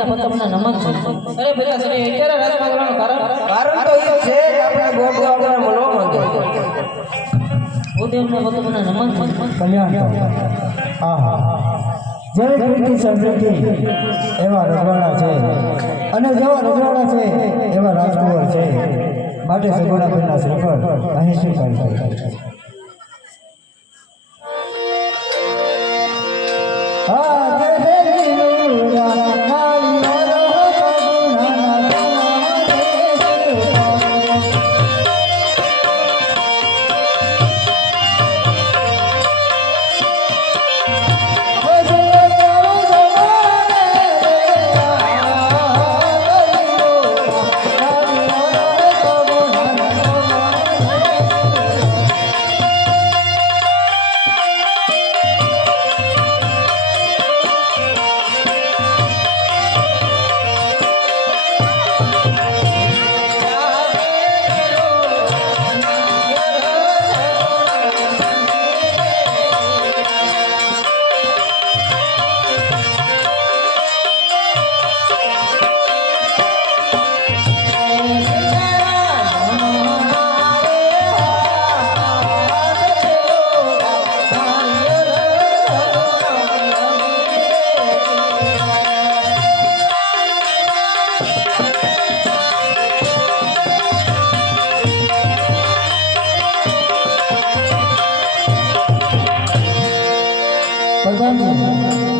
કન્યા પતમના નમન છે અરે ભલા સરે અત્યારે રાજ માંગવાનું કારણ તો એ છે કે આપણે ગોળ આપણે મળવા માંગે ભૂદેવના પતમના નમન છે કલ્યાણ હા હા જેવી કીર્તિ સમૃદ્ધિ એવા રજવાડા છે અને જેવા રજવાડા છે એવા રાજકુંવર છે માટે સગુણાબેનના શ્રીફળ અહીં સ્વીકારી શકાય હા જય દેવીરુડા નાળિયેરો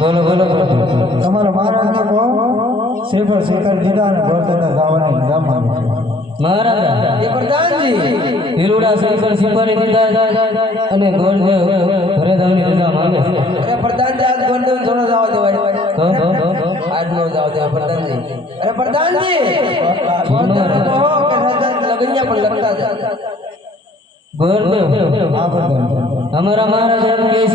બોલો બોલો તમારા મહારાજને કહો શ્રીફળ સ્વીકારી દીધા અને ગોળતંડા જવાની જમવાનું મહારાજા એ પ્રધાનજી હિલુડા શ્રીફળ સ્વીકારી દીધા અને ગોળદેવ ભરેદાવની રજા માંગે છે અરે પ્રધાનજી આજ ગોળદેવ થોડો જવા દેવાય તો આજ નો જવા દેવાય પ્રધાનજી અરે પ્રધાનજી ગોળદેવ કહો કે લગનિયા પણ લગતા જાય ગોળદેવ આ બધા અમારા મહારાજા એમ કહે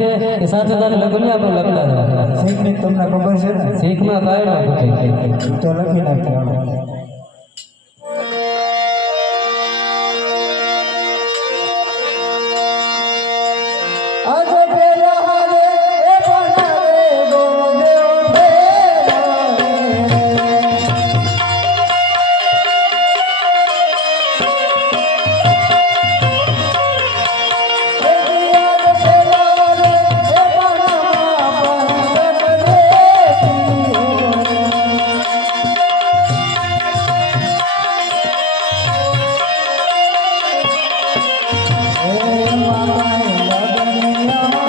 છે કે સાથેદાર લગનિયા પણ લખતા હતા શીખની તમને ખબર છે ને શીખમાં કાયદો ખૂટે તો લખી નાખ્યો આજે પેલા હારે એ બનાવે ગોળદેવ Hey, mama,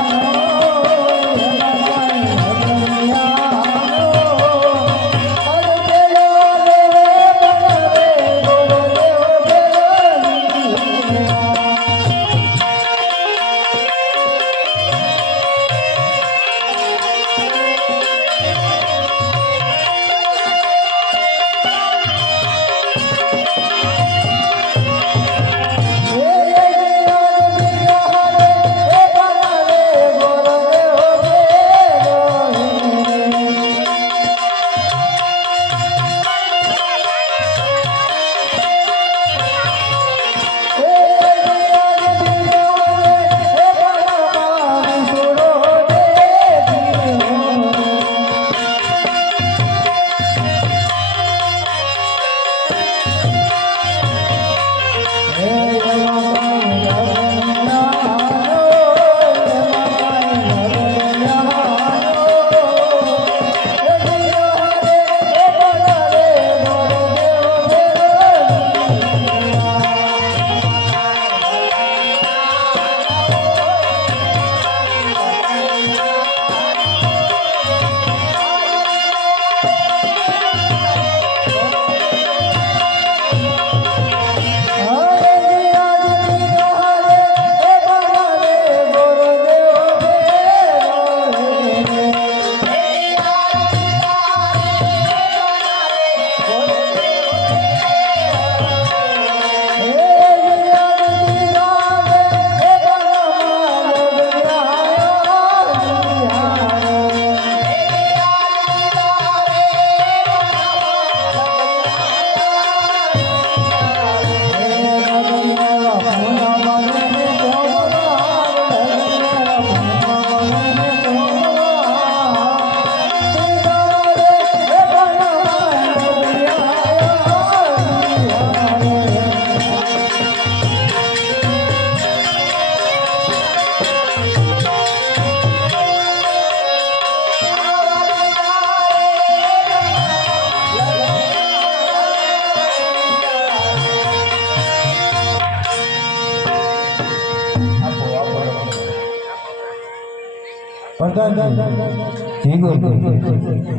પ્રધાનજી જી બોલ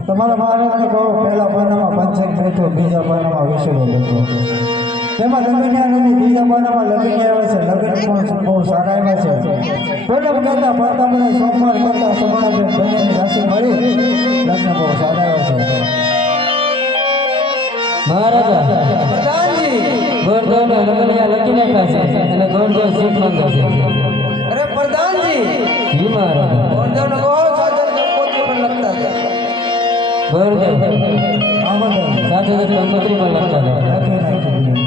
તમારા મહારાજને કહો પહેલા પાનામાં પંચક બેઠો બીજા પાનામાં વિસરો બેઠો તેમાં લગ્ન્યા નથી બીજા પાનામાં લગ્ન્યા આવે છે લગ્ન પણ બહુ સારા આવ્યા છે પૂનમ કરતા ફરતા બધા સોમવાર કરતા સમણાબેન બંનેની રાશિ મળી લગ્ન બહુ સારા આવ્યા છે મહારાજા પ્રધાનજી ગોરધોને લગ્નિયા લખી નાખ્યા છે અને ગોરધો શીખ માંગે છે અરે પ્રધાનજી જી મહારાજા ગોરધન કહો સાધન પોતે પણ લખતા જાય ગોરધો આ બધા સાથે કંકોત્રીમાં લખતા હતા લખી નાખ્યું.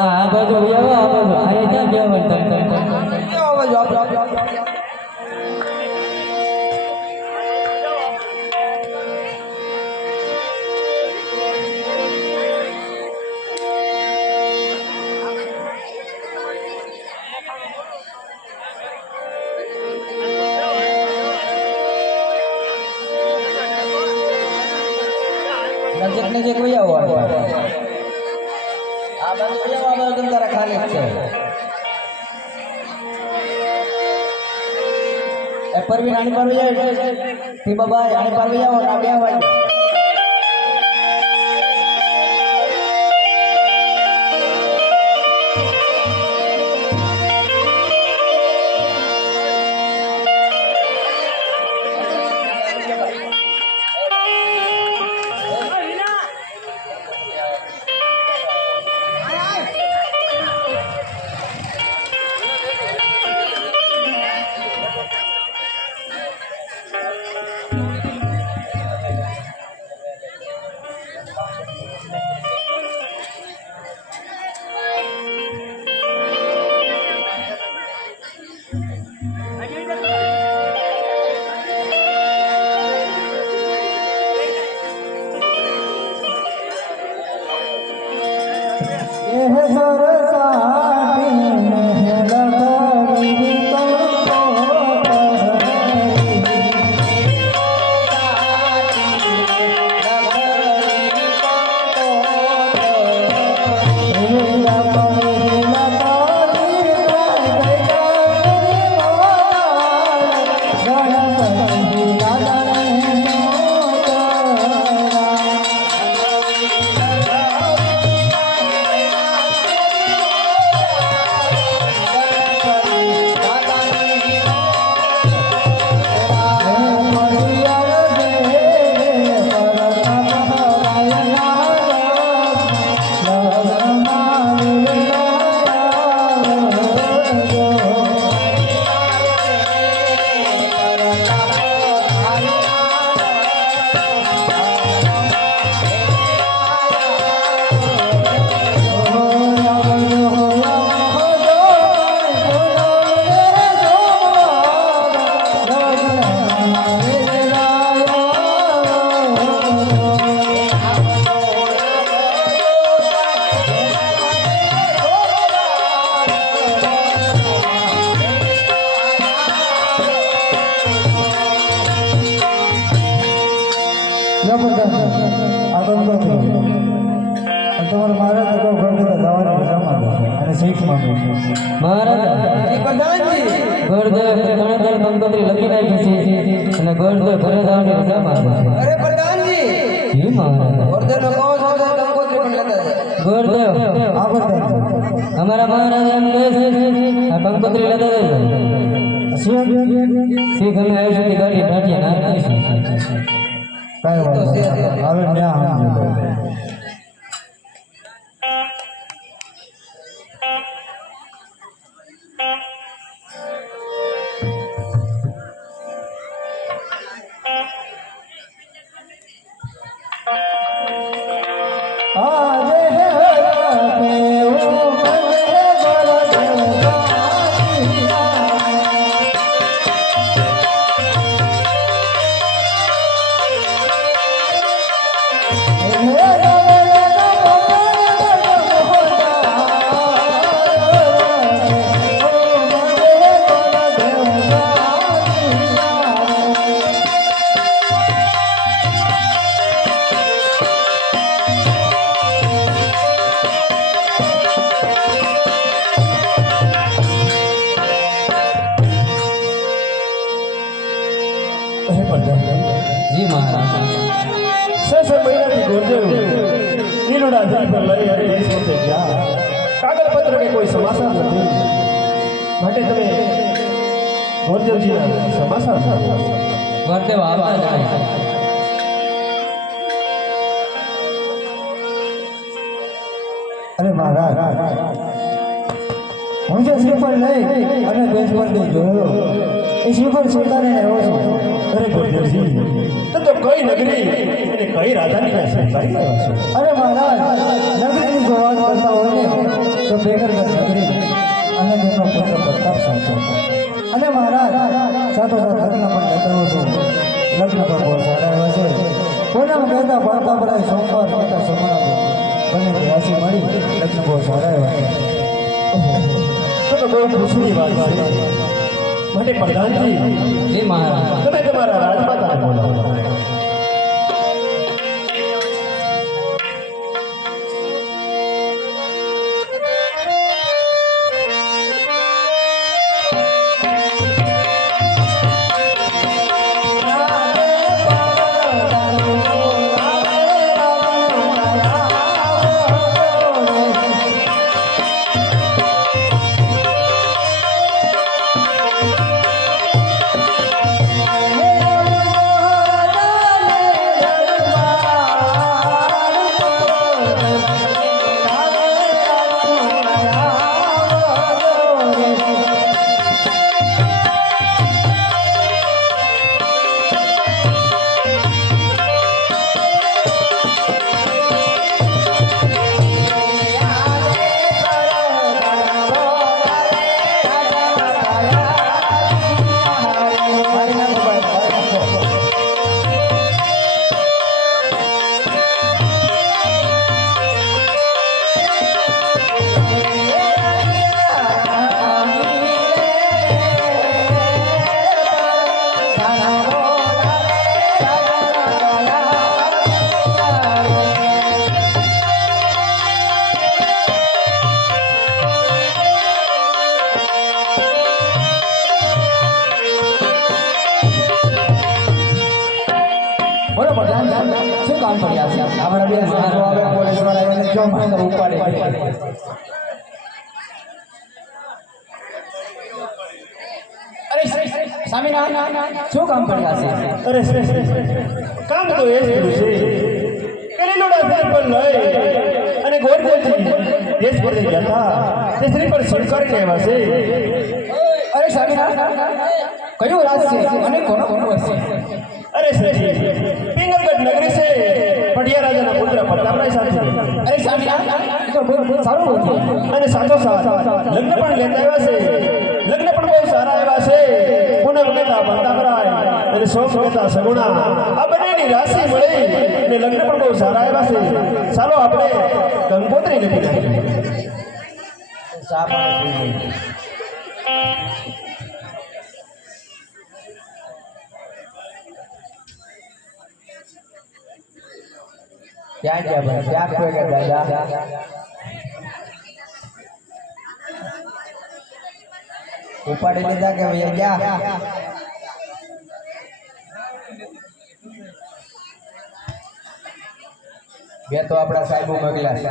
આ બાજુ આવો આ બાજુ અહીંયા ક્યાં ગયા તમે કેવો અવાજ આપણે નજીક નજીક વહી આવો આ બાજુ વહી આવો, આ બાજુ તમ તારા ખાલી જ છે એ પરવીન આની પર વહી આવો ટી બાબા આની પર વહી આવો ના બે વાગે એહ સરસાટી મહેલ કરી તમારે મહારાજ કહો ઘર જવાની રજા માંગે છે અને શીખ માંગે છે મહારાજા જી પ્રધાનજી ગોરધો ગણતર કંકોત્રી લખી નાખી છે અને ગોરધો ઘરે જવાની રજા માંગે છે અરે પ્રધાનજી જી મહારાજા ગોરધન કહો સાધન કંકોત્રી પણ લખતા જાય ગોરધો આ બધા અમારા મહારાજા એમ કહે છે આ કંકોત્રી લેતા જજો શીખ અમે આવીશું ગાડી ઢાંટિયા ના કરીશું કાંઈ વાત નહીં. હવે ન્યા સમજી લો. આજે કેવું મને મહારાજ. સે મહિનાથી ગોરદેવ નીલોડા ધરી પર લઈ અને દેશ વખતે ગયા. કાગળ પત્ર કે કોઈ સમાચાર નથી. માટે તમે ગોરદેવજીના સમાચાર સાંભળો. ગુરુદેવ આવતા જાય. અરે મહારાજ, હું જે શ્રીફળ લઈ અને દેશવંતી જોયો એ શ્રીફળ સ્વીકારીને આવ્યો છું. અરે ગોરદેવજી, તો કઈ નગરી અને કઈ રાજાની પાસે કરી રહ્યા છો? અરે મહારાજ, નગરીની જો વાત કરતા હોય ને તો બેગરગઢ નગરી અને તેમનો પુત્ર પ્રતાપ સાચો. અને મહારાજ સાથોસાથ લગ્ન પણ લેતો છું. લગ્ન પણ બહુ સારા એવા છે. પૂનમ કહેતા બાળકાપરાય સોમવાર કહેતા સોમવાર બંને રાશિ મળી લગ્ન બહુ સારા એવા છે. તો બહુ ખુશીની વાત છે. માટે પ્રધાનજી, જી મહારાજ. તમે તમારા રાજમાતાને બોલાવો. બોલો પ્રધાન, શું કામ કર્યા છે? આપણા બે સાહેબો આવે, પોલીસ વાળા એને જો મને ઉપાડે. અરે સ્વામિનારાયણ, શું કામ કર્યા છે? અરે કામ તો એ જ કર્યું છે કે લીલોડા ધરી પર લઈ અને ગોરદેવજી દેશ પરથી ગયા હતા. તે શ્રી પર સ્વીકારીને આવ્યા છે. અરે સ્વામિનારાયણ, કયું રાજ છે અને કોનો હશે? અરે શ્રીજી, પિંગલગઢ નગરી છે પઢિયા રાજાના પુત્ર પ્રતાપરાય સાથે. અરે સ્વામિનારાયણ, એ તો બહુ સારું હતું. અને સાથોસાથ લગ્ન પણ લેતા આવ્યા છે. લગ્ન પણ બહુ સારા આવ્યા છે. પૂનમ કહેતા પ્રતાપરાય અને સોમ કહેતા સગુણા, આ બંનેની રાશિ મળી અને લગ્ન પણ બહુ સારા આવ્યા છે. ચાલો આપણે કંકોત્રી લખી નાખીએ. ચા પાણી પી લઈએ. ક્યાં ગયા ભાઈ? ક્યાં કોઈ ગયા દાદા? ઉપાડી લીધા કે ભાઈ ગયા? બે તો આપણા સાહેબો મોકલ્યા છે.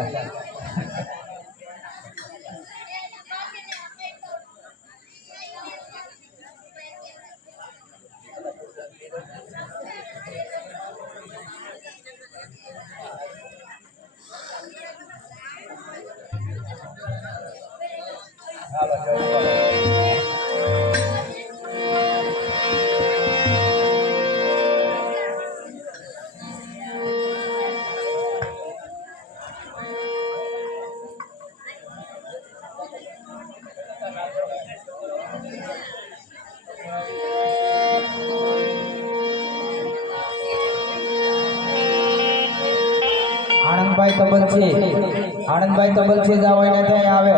આનંદભાઈ તબલસી જાવ એને ત્યાં આવે.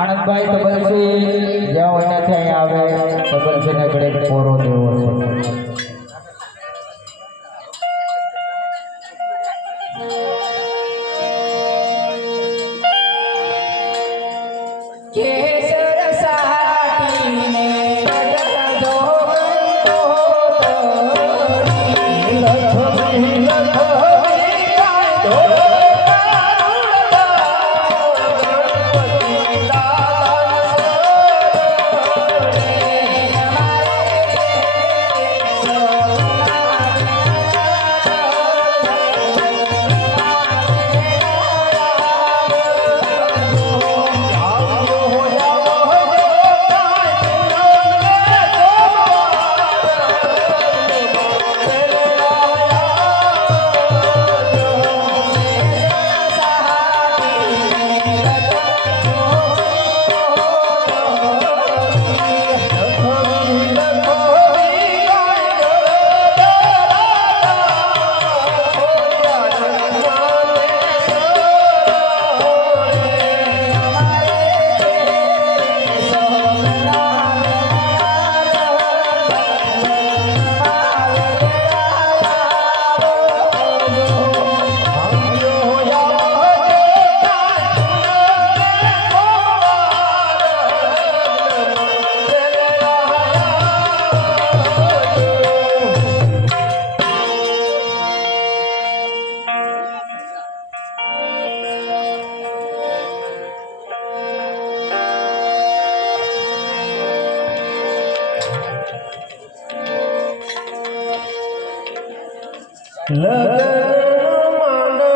આનંદભાઈ તબલસી જાવ એને ત્યાં આવે. તબલસીને ઘડે પોરો દેવો છે. કેસર સાટીને લગન માંડો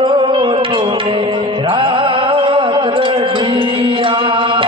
રોટોને રાત રઢિયાળી.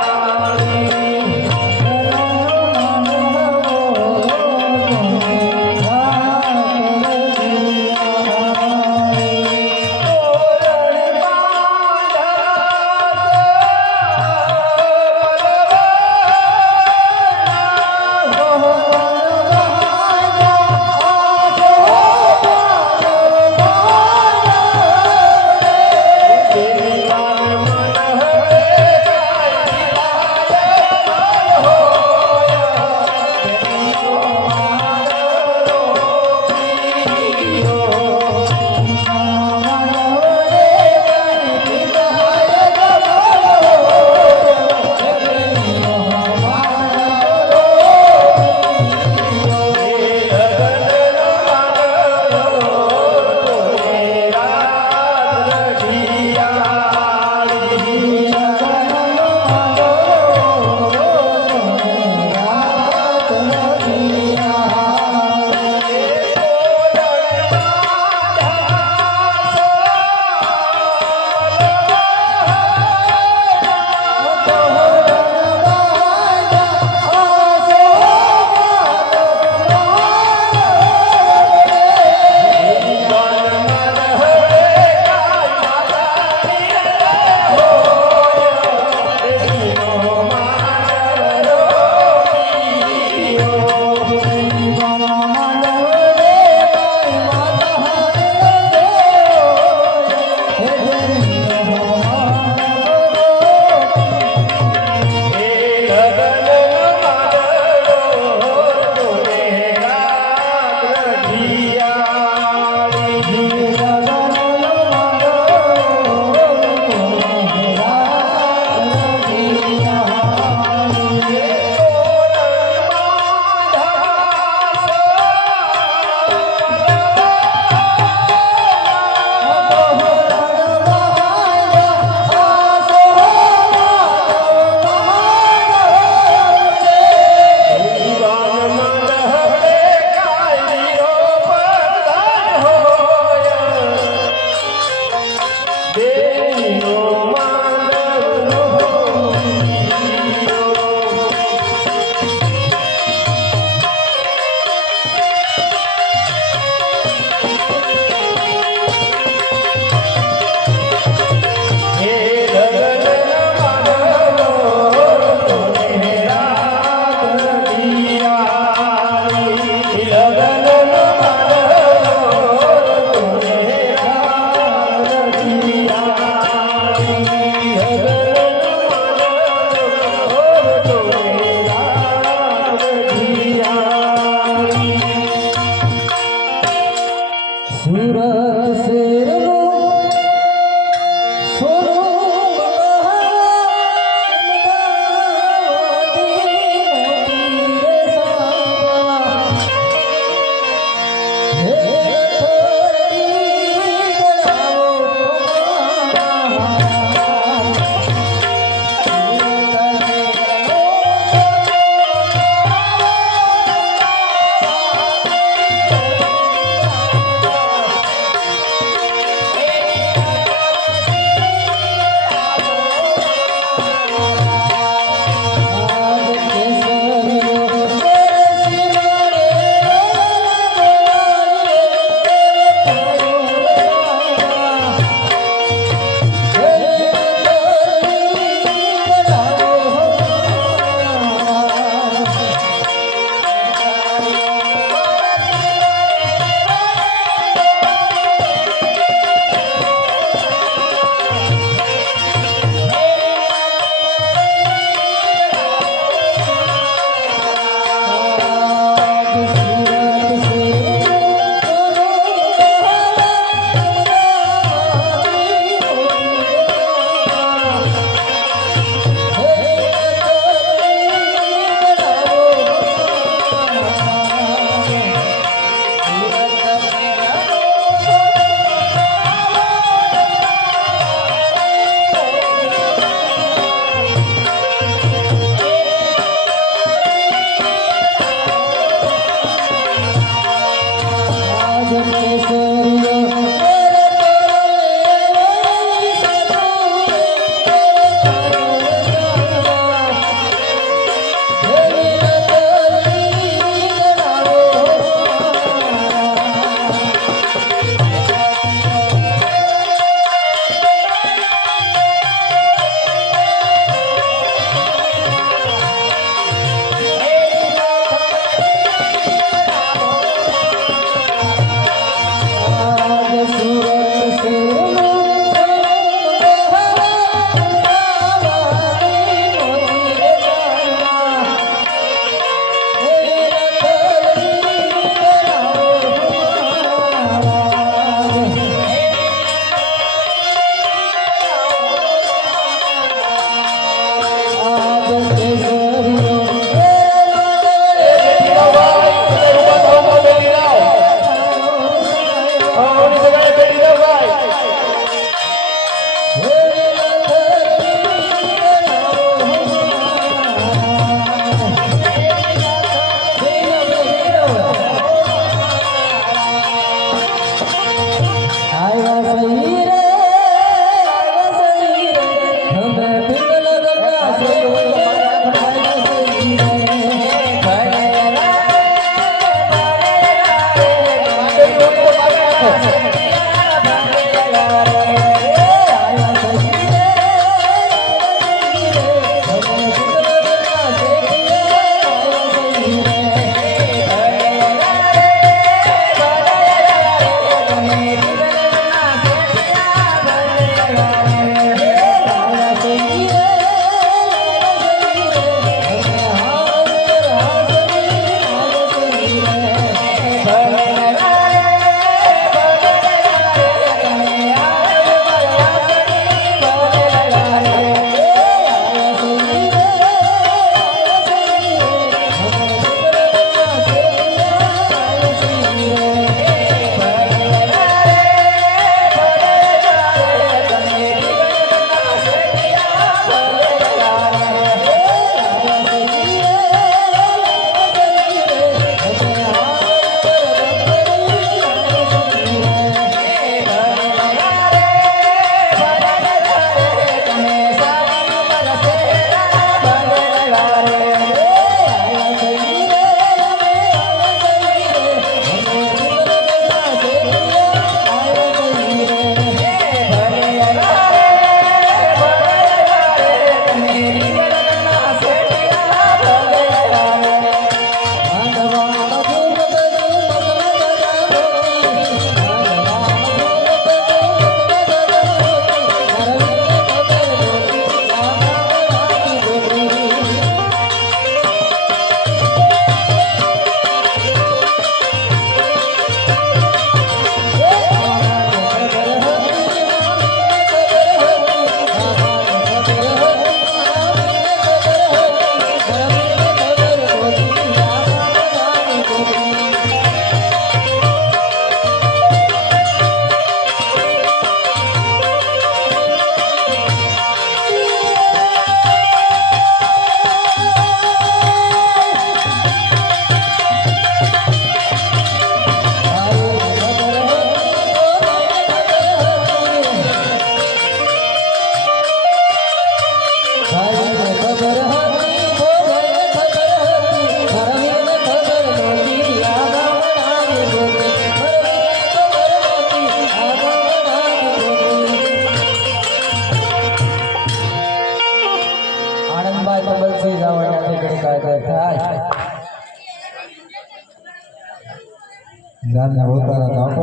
જાનને ઉતારા તો આપો.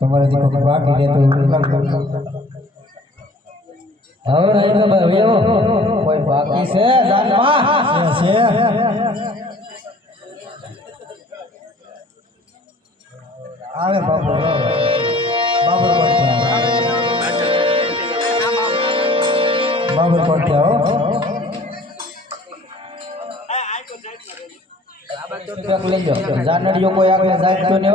તમારે જે કોઈ બાકી રહે તો હવે નહીં તો ભાઈ કોઈ બાકી છે જાનમાં છે આવે બાબુ બાબુ પડતે આવો લઈ જાઓ જાનડીઓ કોઈ આગળ જાય તો ને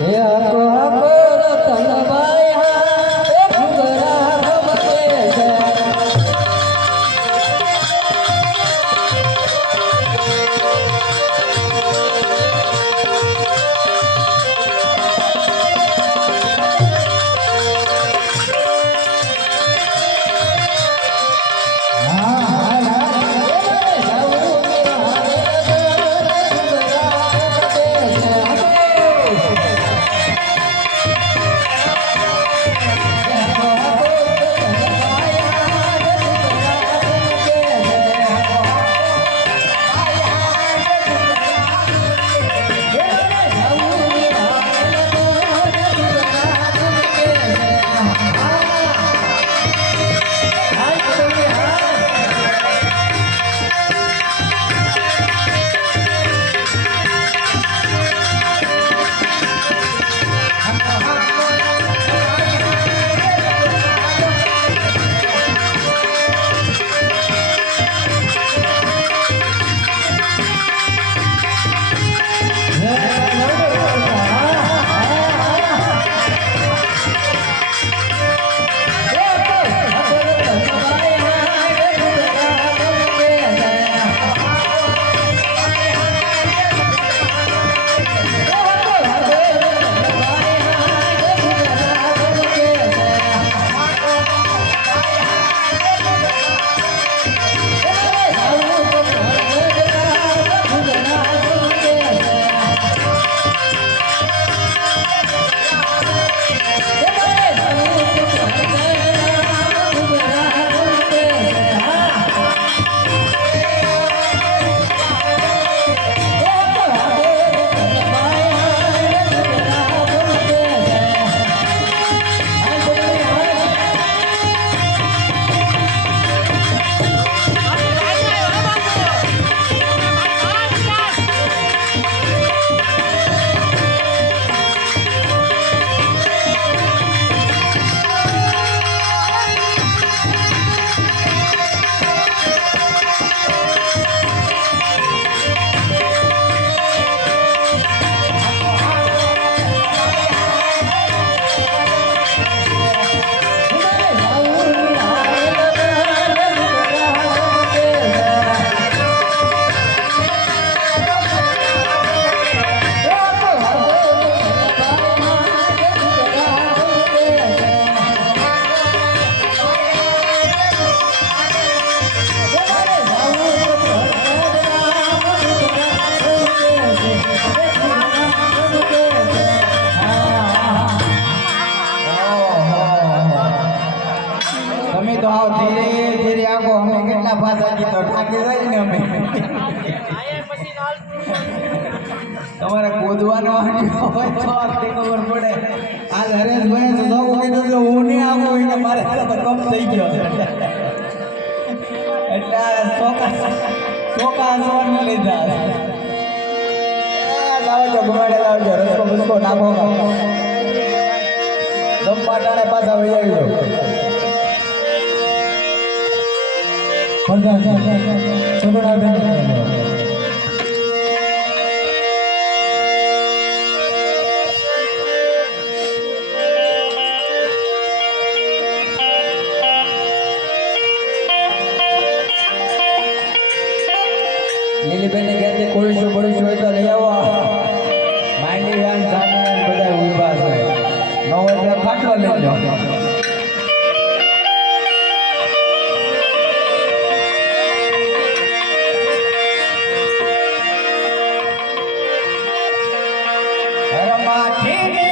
હે આકો આકો રતન ભાઈ હા એ ફુગરા ગમતે છે તો ઠાકી જાય ને અમે તમારે કૂદવાનો હોય તો આખી ખબર પડે આ હરેશભાઈ તો સૌ કીધું કે હું નહીં આવું એટલે મારે તો કપ થઈ ગયો એટલે આ ચોકા હસવાનું લીધા લાવજો ઘુમાડે લાવજો રસ્તો બસ્તો નાખો દમ પાટાને પાછા વહી આવજો પ્રધાન સગુણાબેન લીલીબેન કહે છે કોળીશું બોળીશું હોય તો લઈ આવો માંડી વાન સામે બધા ઉભા છે ન હોય તો ખાટલો લઈ જાઓ માથી